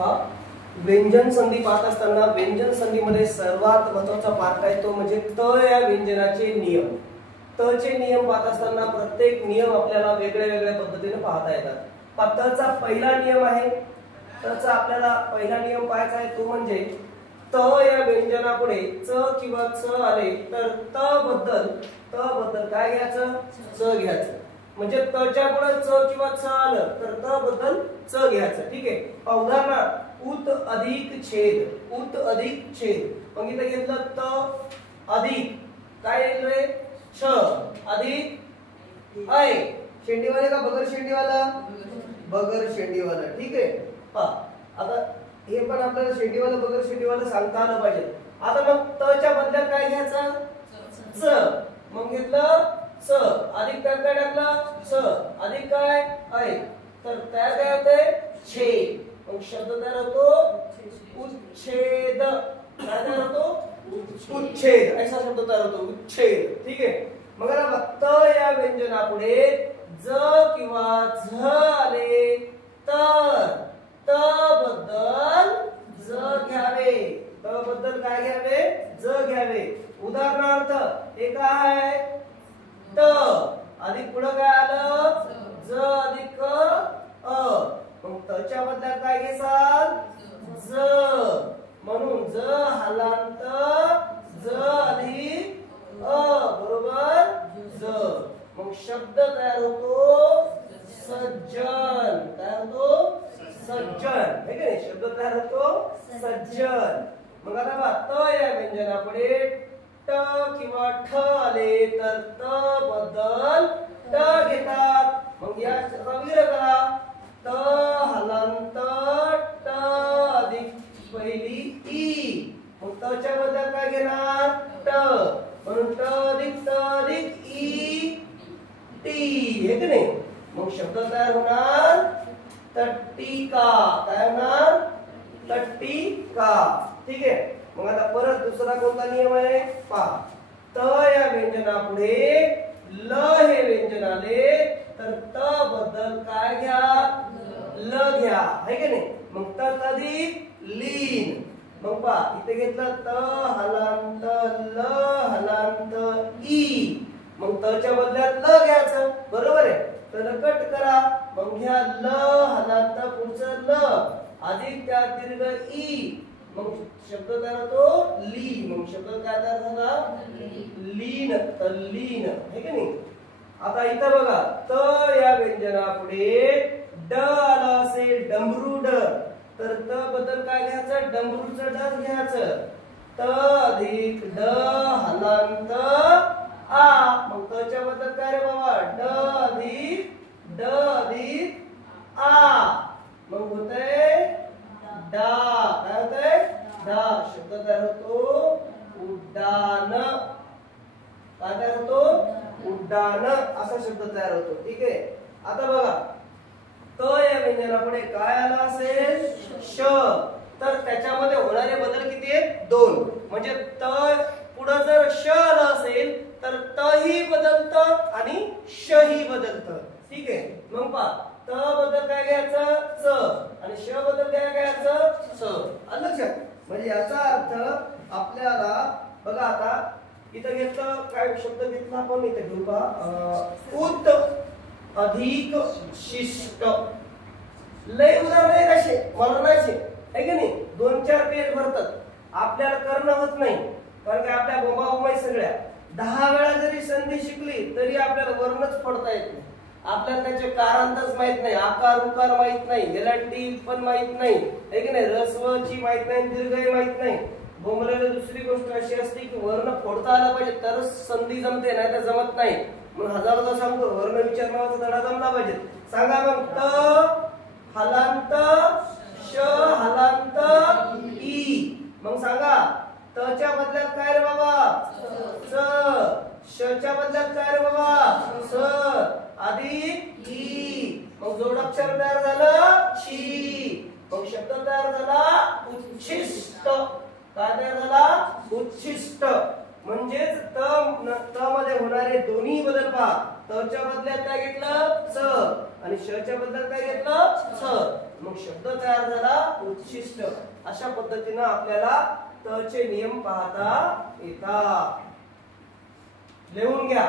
हा व्यंजन संधी पाहत असताना व्यंजन संधीमध्ये सर्वात महत्त्वाचा पार्ट आहे तो म्हणजे त या व्यंजनाचे नियम. त चे नियम पाहत असताना प्रत्येक नियम आपल्याला वेगळ्या वेगळ्या पद्धतीने पाहता येतात. तचा पहिला नियम आहे. तचा आपल्याला पहिला नियम पाहायचा आहे तो म्हणजे त या व्यंजनापुढे च किंवा च आले तर त बद्दल काय घ्यायचं? च घ्यायचं. म्हणजे तच्या पुढे च किंवा च आलं तर त बद्दल च घ्यायचं. ठीक आहे. उदाहरणार्थ उत अधिक छेद. उत अधिक छेद. मग इथे घेतलं त अधिक काय येईल रे? छ अधिक ऐ. शेंडीवाले का बगर शेंडीवाला? बगर शेंडीवाला. ठीक आहे. आता हे पण आपल्याला शेंडीवाला बगर शेंडीवाला सांगता आलं पाहिजे. आता मग तच्या बदल्यात काय घ्यायचं? च. मग घेतलं च अधिक त्यात काय टाकलं? च अधिक काय? ऐ. तर त्यात काय होते? छेद. मग शब्द तयार होतो उच्छेद. काय तयार होतो? उच्छेद. ऐसा शब्द तयार होतो उच्छेद. ठीक आहे. मग आता त या व्यंजनापुढे ज किंवा झ आले तर त बद्दल ज घ्यावे. त बद्दल काय घ्यावे? ज घ्यावे. उदाहरणार्थ हे काय आहे? त अधिक पुढे काय आलं? ज अधिक अ. मग तच्या बदल्यात काय घेसाल? ज. म्हणून ज हलांत ज अधिक अ बरोबर ज. मग शब्द तयार होतो सज्जन. काय होतो? सज्जन. हे काय शब्द तयार होतो सज्जन. मग आता बघा त या व्यंजनापुढे ट किंवा ठ आले तर त बद्दल ट घेतात. मग या विग्रह करा. त हलांत ट अधिक पहिली ई. मग तच्या बद्दल काय घेणार? ट. म्हणून ट अधिक ई टी. हे की नाही. मग शब्द तयार होणार तट्टिका. काय होणार? तट्टिका. ठीक आहे. मग आता परत दुसरा कोणता नियम आहे पहा. त या व्यंजनापुढे ल हे व्यंजन आले तर त बद्दल काय घ्या? ल घ्या. आहे की नाही. मग त अधिक लीन. मग पहा इथे घेतलं त हलांत ल हलांत ई. मग तच्या बदल्यात ल घ्यायचं. बरोबर आहे. तर कट करा. मग घ्या ल हलांत पुढचं ल अधिक त्या दीर्घ ई. मग शब्द तयार होतो ली. मग शब्द काय तयार झाला? लीन. तल्लीन. हे की नाही. आता इथं बघा त या व्यंजनापुढे ड आला असेल डमरूड तर त बद्दल काय घ्यायचं? डमरूचं ड घ्यायचं. त अधिक ड हलांत आ. मग तच्या बद्दल काय रे बाबा? ड अधिक आ. मग होतंय डा. काय होतंय? डा. शब्द तयार होतो उड्डाण. काय तयार होतो? उड्डाण असा शब्द तयार होतो. ठीक आहे. आता बघा त या व्यंजनापुढे काय आला असेल? श. तर त्याच्यामध्ये होणारे बदल किती आहेत? दोन. म्हणजे त पुढे जर श आला असेल तर त ही बदलतं आणि श ही बदलतं. ठीक आहे. मग पहा त बद्दल काय घ्यायचं? च. आणि श बद्दल काय घ्यायचं? स. आलं लक्षात? म्हणजे याचा अर्थ आपल्याला बघा आता इथं घेतलं काय शब्द घेतला आपण इथे घेऊ पहा. उत अधिक शिष्ट. लय उदाहरण आहे कसे मरणाचे. आहे की नाही. 2-4 पेज भरतात. आपल्याला करणं होत नाही कारण की आपल्या बोंबाबोंबाई सगळ्या 10 वेळा जरी संधी शिकली तरी आपल्याला वर्णच पडता येत नाही. आपल्याला त्याचे कारांतच माहित नाही. आकार उकार माहित नाही. गॅलंटी पण माहित नाही. आहे की नाही. रस्वची माहित नाही. दीर्घही माहित नाही. बोंबलेली दुसरी गोष्ट अशी असते की वर्ण फोडता आला पाहिजे तरच संधी जमते. नाही तर जमत नाही. म्हणून हजारोदा सांगतो वर्ण विचार नावाचा धडा जमला पाहिजे. सांगा मग त हलांत श हलांत ई. मग सांगा तच्या बदल्यात काय रे बाबा? च. शच्या बदल्यात काय रे बाबा? स अधिक ई. मग जोड अक्षर तयार झालं शी. मग शब्द तयार झाला उच्छिष्ट. काय तयार झाला? उच्छिष्ट. म्हणजेच त मध्ये होणारे दोन्ही बदल पहा. त च्या बदल्यात काय घेतलं च आणि श च्या बदल्यात काय घेतलं छ. मग शब्द तयार झाला उच्छिष्ट. अशा पद्धतीने आपल्याला त चे नियम पाहता येतात. लिहून घ्या.